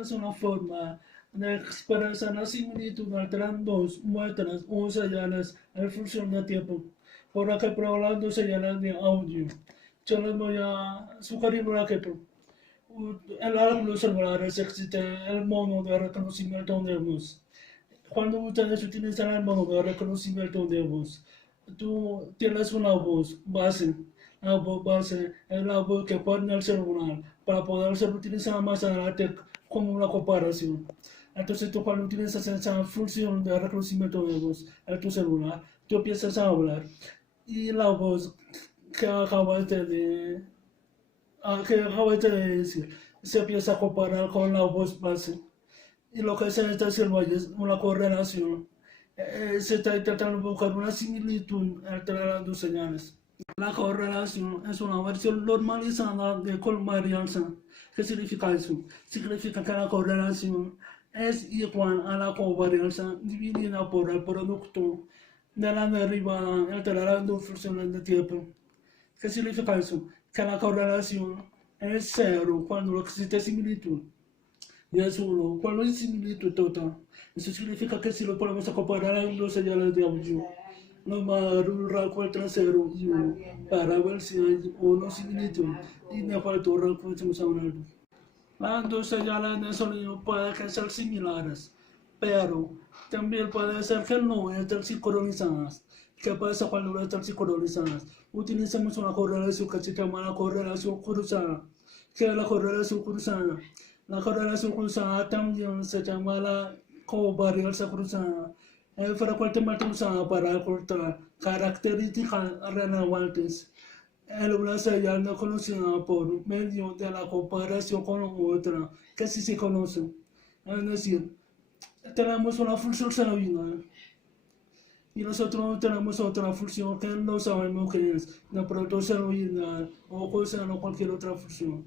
es una forma de expresar la similitud entre ambos muestras o señales en función de tiempo. Por ejemplo, hablando señales de audio. Yo les voy a sugerir un ejemplo. En algunos celulares existe el modo de reconocimiento de voz. Cuando ustedes utilizan el modo de reconocimiento de voz, tú tienes una voz base. La voz base es la voz que pone el celular para poder ser utilizada más adelante como una comparación. Entonces tú cuando utilizas esa función de reconocimiento de voz en tu celular, tú empiezas a hablar y la voz que acabas de decir se empieza a comparar con la voz base. Y lo que se está haciendo es una correlación. Se está intentando buscar una similitud entre las dos señales. La correlación es una versión normalizada de covarianza. ¿Qué significa eso? Significa que la correlación es igual a la covarianza dividida por el producto de la derivada entre las dos funciones de tiempo. ¿Qué significa eso? Que la correlación es cero cuando existe similitud y es uno cuando hay similitud total. Eso significa que si lo podemos comparar en dos señales de audio, nos va a dar un rango entre 0 y 1 para ver si hay una similitud y de cuál rango estamos hablando. Las dos señales de sonido pueden ser similares, pero también puede ser que no estén sincronizadas. ¿Qué pasa cuando no están sincronizadas? Utilizamos una correlación que se llama la correlación cruzada. ¿Qué es la correlación cruzada? La correlación cruzada también se llama la covarianza cruzada. Es frecuentemente usada para encontrar características relevantes en una señal no conocida por medio de la comparación con otra que sí se conoce. Es decir, tenemos una función senoidal y nosotros tenemos otra función que no sabemos qué es, de pronto senoidal o coseno cualquier otra función.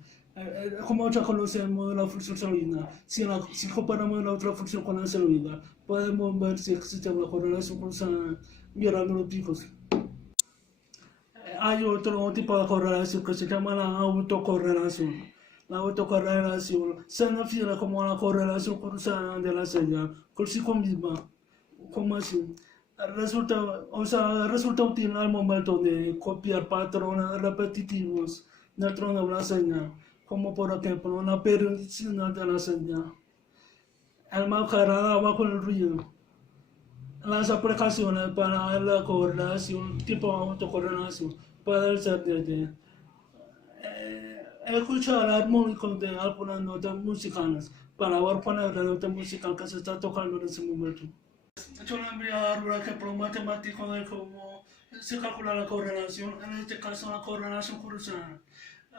Como ya conocemos la función senoidal, si comparamos la otra función con la senoidal, podemos ver si existe una correlación cruzada mirando los picos. Hay otro tipo de correlación que se llama la autocorrelación. La autocorrelación se refiere como a la correlación cruzada de la señal consigo misma. ¿Cómo así? Resulta útil al momento de copiar patrones repetitivos dentro de una señal, como por ejemplo la periodicidad de la señal. El marcar abajo el ruido. Las aplicaciones para la correlación, tipo autocorrelación, pueden ser desde escuchar armónicos de algunas notas musicales para ver cuál es la nota musical que se está tocando en ese momento. Yo le voy a dar un ejemplo matemático de cómo se calcula la correlación, en este caso la correlación cruzada.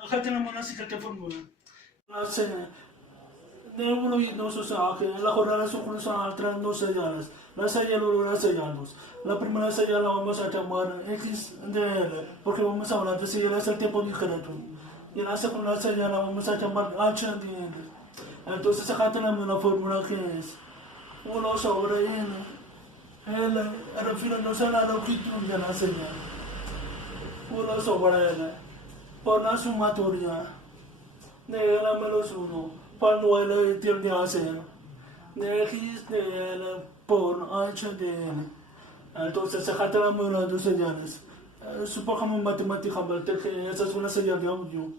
Acá tenemos la siguiente fórmula. La señal de uno y dos, o sea, que la correlación cruzada entre dos señales. La señal 1 y la señal 2. La primera señal la vamos a llamar XDL, porque vamos a hablar de señales del tiempo discreto. Y la segunda señal la vamos a llamar HDL. Entonces acá tenemos la fórmula que es 1 sobre N, L refiriéndose a la longitud de la señal. 1 sobre L, por la sumatoria de L menos 1, cuando L tiende a 0, de X de L por H de L. Entonces acá tenemos las dos señales. Supongamos matemáticamente que esa es una señal de audio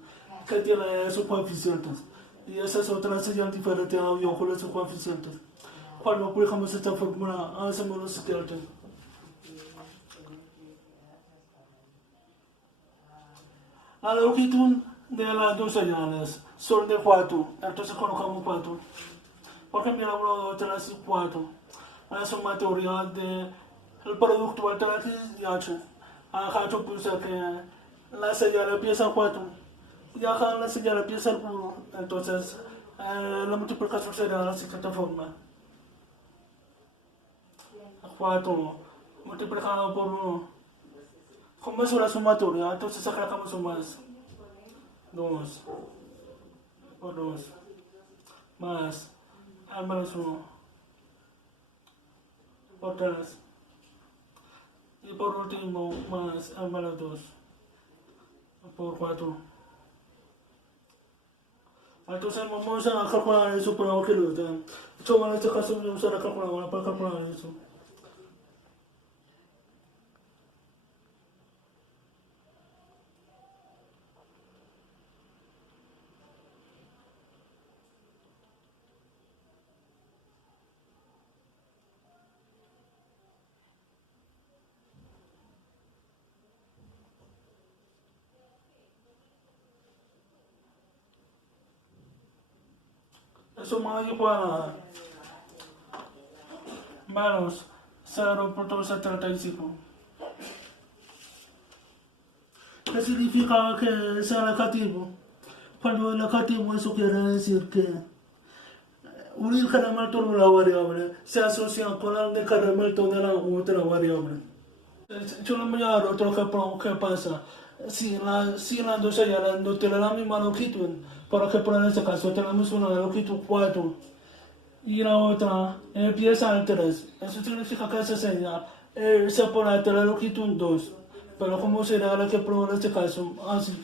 que tiene sus coeficientes y esa es otra señal diferente de audio con esos coeficientes. Cuando aplicamos esta fórmula hacemos lo siguiente. La longitud de las dos señales son de 4, entonces colocamos 4. Porque mira, 1, 2, 3 y 4. La sumatoria del producto entre X y H. Acá yo puse que la señal empieza a 4 y acá la señal empieza a 1. Entonces la multiplicación será de la siguiente forma. 4 multiplicado por 1. Como es una sumatoria, entonces acá sacamos un más. 2 por 2 más al menos 1 por 3 y por último más al menos 2 por 4. Entonces vamos a calcular eso por lo que lo dan. Yo en este caso voy a usar la calculadora para calcular eso. Eso más igual a menos 0.75. ¿Qué significa que sea negativo? Cuando es negativo eso quiere decir que un incremento de la variable se asocia con el decremento de la otra variable. Yo no me agarro otro ejemplo que pasa. Si las dos señales no tienen la misma longitud, por ejemplo en este caso tenemos una de longitud 4 y la otra empieza en 3. Eso significa que esa señal se pone entre la longitud 2. Pero como sería el ejemplo en este caso, así.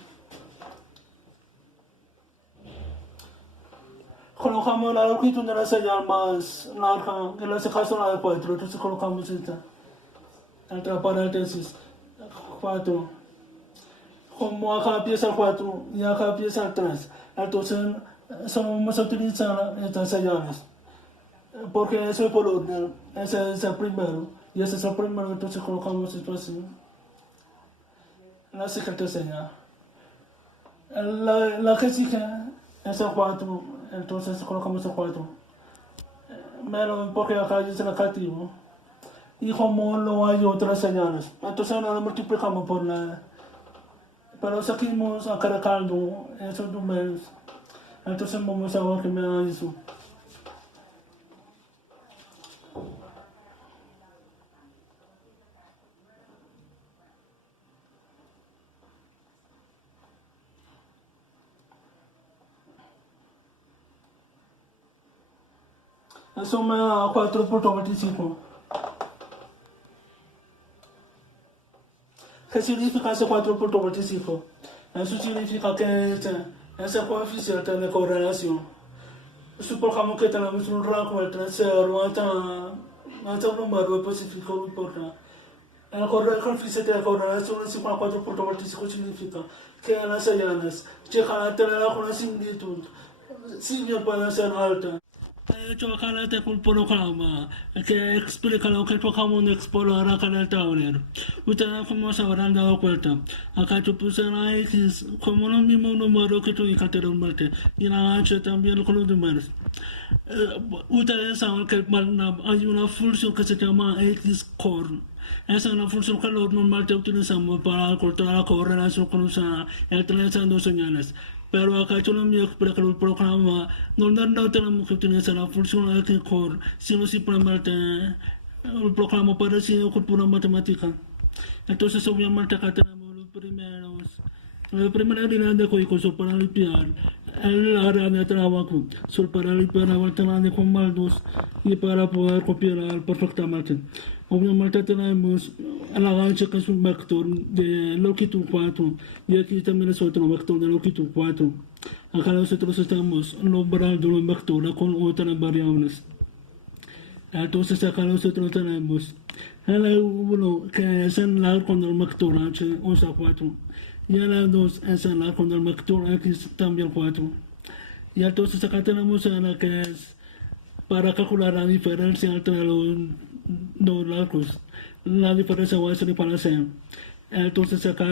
Colocamos la longitud de la señal más larga, en este caso la de 4, entonces colocamos esta, entre paréntesis, 4. Como acá empieza el 4 y acá empieza el 3, entonces solo vamos a utilizar estas señales, porque eso es por orden, ese es el primero, y ese es el primero, entonces colocamos esto así, la siguiente señal. La que sigue es el 4, entonces colocamos el 4. Menos porque acá es negativo. Y como no hay otras señales, entonces no lo multiplicamos por la. Pero seguimos acaricando esos números. Entonces vamos a ver qué me da eso. Eso me da 4.25. ¿Qué significa ese 4.25? Eso significa que ese coeficiente de correlación. Supongamos que tenemos un rango entre 0 hasta un número específico, no importa. El coeficiente de correlación es igual a 4.25, significa que las señales llegan a tener alguna similitud, si bien puede ser alta. He hecho acá este programa que explica lo que tocamos de explorar acá en el tablero. Ustedes como se habrán dado cuenta, acá yo puse la X como los mismos números que tuve anteriormente y la H también con los números. Ustedes saben que hay una función que se llama X-core. Esa es una función que normalmente utilizamos para cortar la correlación con entre esas dos señales. Pero acá yo no me explico el programa donde no tenemos que utilizar la función X-core, sino simplemente el programa parecido con pura matemática. Entonces obviamente acá tenemos la primera línea de código son para limpiar el área de trabajo, son para limpiar la ventana de comandos y para poder copiar perfectamente. Obviamente tenemos la gancha que es un vector de longitud 4 y aquí también es otro vector de longitud 4. Acá nosotros estamos nombrando los vectores con otras variables. Entonces acá nosotros tenemos el 1 que es el largo con el vector h, o sea 4. Y el 2 es el largo con el vector x, también 4. Y entonces acá tenemos el que es para calcular la diferencia entre los dos largos. La diferencia va a ser para C. Entonces acá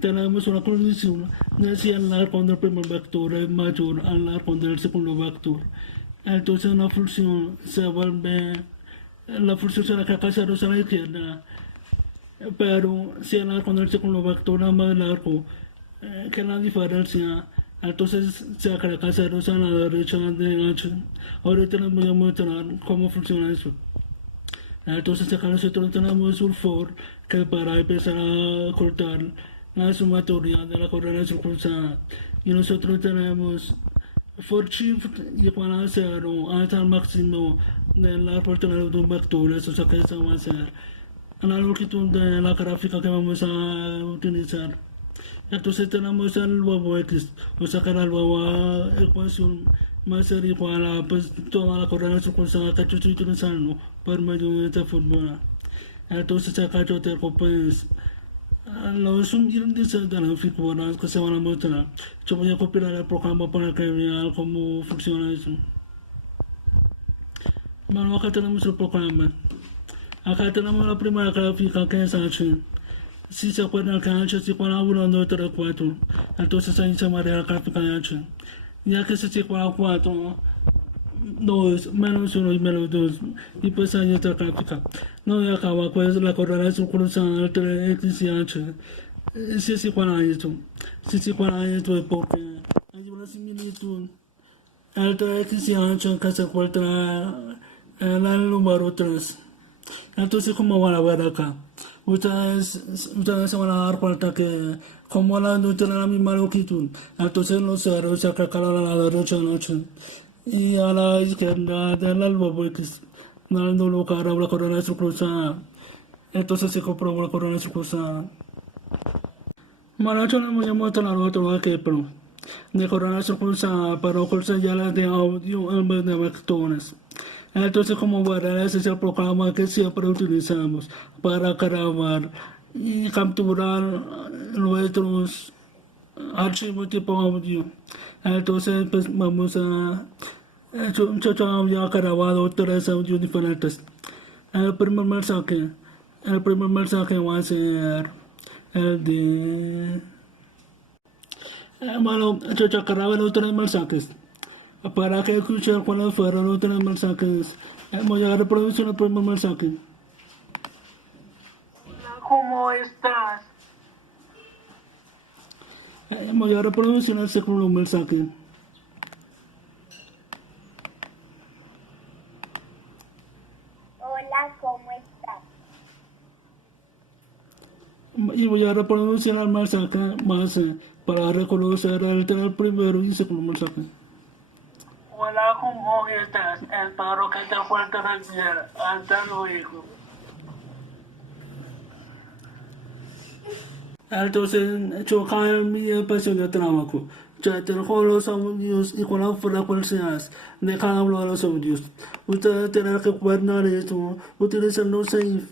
tenemos una condición de si el largo del primer vector es mayor al largo del segundo vector. Entonces la función se vuelve, la función será que acá se a la izquierda, pero si el largo del segundo vector es más largo que la diferencia, entonces se acá se a la derecha de h. Ahorita les voy a mostrar cómo funciona eso. Entonces acá nosotros tenemos un for que para empezar a cortar la sumatoria de la correlación cruzada. Y nosotros tenemos for shift igual a 0 hasta el máximo de la oportunidad de un vector. Eso es que eso va a ser la longitud de la gráfica que vamos a utilizar. Entonces tenemos el nuevo X, o sea que la nueva ecuación más ser igual a pues, toda la correlación cruzada que yo estoy utilizando por medio de esta fórmula. Entonces acá yo tengo pues los índices de las figuras que se van a mostrar. Yo voy a copiar el programa para que vean cómo funciona eso. Bueno, acá tenemos el programa. Acá tenemos la primera gráfica que es H. Si se acuerdan que H es igual a 1, 2, 3, 4, entonces ahí se maría la gráfica de H. Ya que se es igual a 4, 2, menos 1 y menos 2, y pues ahí está la gráfica. No, y acaba pues la correlación cruzada entre X y H. Si es igual a esto. Si es igual a esto es porque hay una similitud entre X y H que se encuentra en el número 3. Entonces, como van a ver acá, ustedes se van a dar cuenta que como las dos tienen la misma longitud, entonces los ceros se acercan a la derecha y a la izquierda del nuevo X, dando lugar a la correlación cruzada. Entonces se comprueba la correlación cruzada. Bueno, yo les voy a mostrar otro ejemplo de correlación cruzada, pero con señales de audio en vez de vectores. Entonces, como verán, ese es el programa que siempre utilizamos para grabar y capturar nuestros archivos tipo audio. Entonces, pues vamos a... Yo había grabado 3 audios diferentes. El primer mensaje va a ser el de... Bueno, yo grabé los 3 mensajes. Para que escuchen cuáles fueron los 3 mensajes. Voy a reproducir el primer mensaje. Hola, ¿cómo estás? Voy a reproducir el segundo mensaje. Hola, ¿cómo estás? Y voy a reproducir el mensaje base para reconocer el primero y segundo mensaje. Hola, ¿cómo estás? Espero que te encuentres bien. Hasta luego. Entonces, choca en mi espacio de trabajo. Ya tengo los audios y con las frecuencias de cada uno de los audios. Ustedes tienen que guardar esto utilizando Save.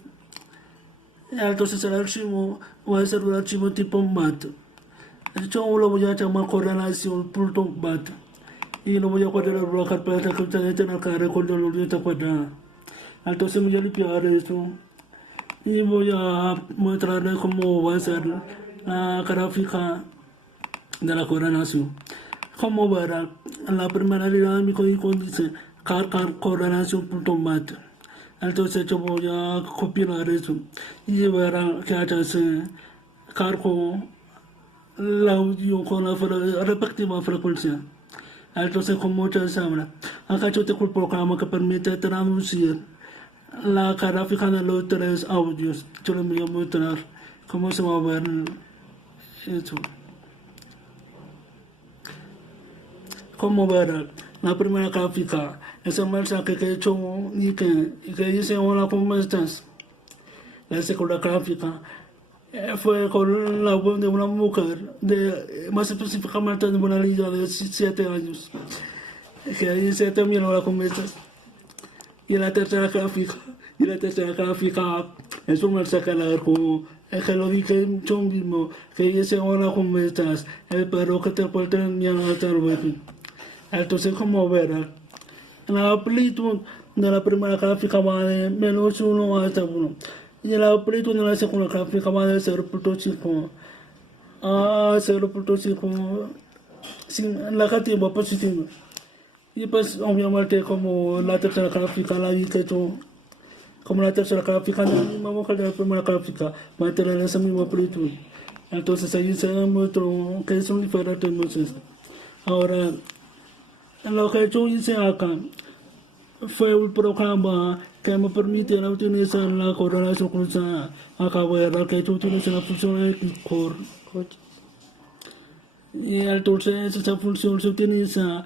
Entonces, el archivo va a ser un archivo tipo MAT. Yo lo voy a llamar correlación.bat. Y lo voy a guardar en una carpeta que ustedes tienen que recordar la lista cuadrada. Entonces voy a limpiar esto y voy a mostrarles cómo va a ser la gráfica de la correlación. Como verán, en la primera línea de mi código dice cargar correlación.mat. Entonces yo voy a copiar eso y verán que allá se cargó el audio con la respectiva frecuencia. Entonces, como ustedes saben, acá yo tengo el programa que permite traducir la gráfica de los 3 audios. Yo les voy a mostrar cómo se va a ver eso. Como verán, la primera gráfica es el mensaje que he hecho y que dice hola, ¿cómo estás? La segunda gráfica fue con la voz de una mujer, más específicamente de una niña de 7 años, que dice también hola, ¿cómo estás? Y la tercera gráfica es un mensaje largo, que lo dije yo mismo, que dice hola, ¿cómo estás? Espero que te encuentres bien, hasta luego. Entonces, como verán, la amplitud de la primera gráfica va de -1 hasta 1. Y la amplitud de la segunda gráfica va de 0.5 a 0.5 negativo positivo. Y pues obviamente como la tercera gráfica la dije yo, como la tercera gráfica de la misma mujer de la primera gráfica va a tener esa misma amplitud. Entonces ahí se demostró que son diferentes. Entonces, ahora, lo que yo hice acá fue un programa que me permitiera utilizar la correlación cruzada. Acabo de ver que yo utilizo la función XCore. Y entonces esa función se utiliza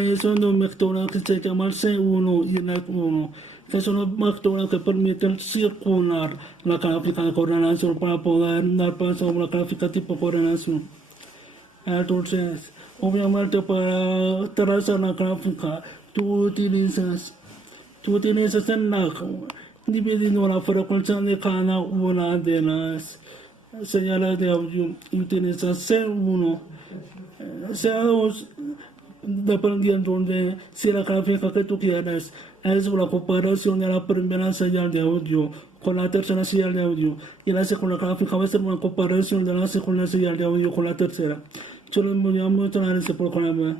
eso en un vector que se llama C1 y NET1, es una factura que permite circular la gráfica de coordinación para poder dar paso a una gráfica tipo coordinación. Entonces, obviamente para trazar la gráfica, tú utilizas en la dividiendo la frecuencia de cada una de las señales de audio y utilizas C1, C2, dependiendo de si la gráfica que tú quieres es una comparación de la primera señal de audio con la tercera señal de audio y la segunda gráfica va a ser una comparación de la segunda señal de audio con la tercera. Yo les voy a mostrar ese programa.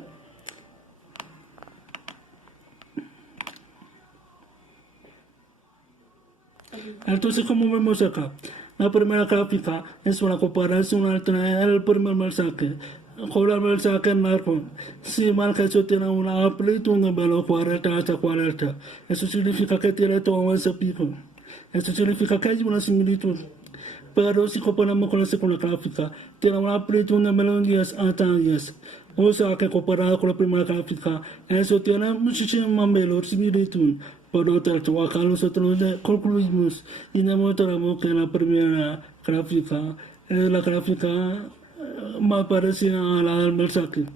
Entonces, como vemos acá, la primera gráfica es una comparación entre el primer mensaje con el mensaje largo. Si marca eso tiene una amplitud de menos 40 hasta 40, eso significa que tiene todo ese pico. Eso significa que hay una similitud. Pero si comparamos con la segunda gráfica, tiene una amplitud de menos 10 hasta 10. O sea que comparado con la primera gráfica, eso tiene muchísima menos similitud. Por lo tanto, acá nosotros concluimos y demostramos que la primera gráfica es la gráfica más parecida a la del mensaje.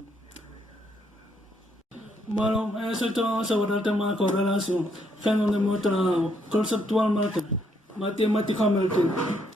Bueno, eso es todo sobre el tema de correlación que hemos demostrado conceptualmente, matemáticamente.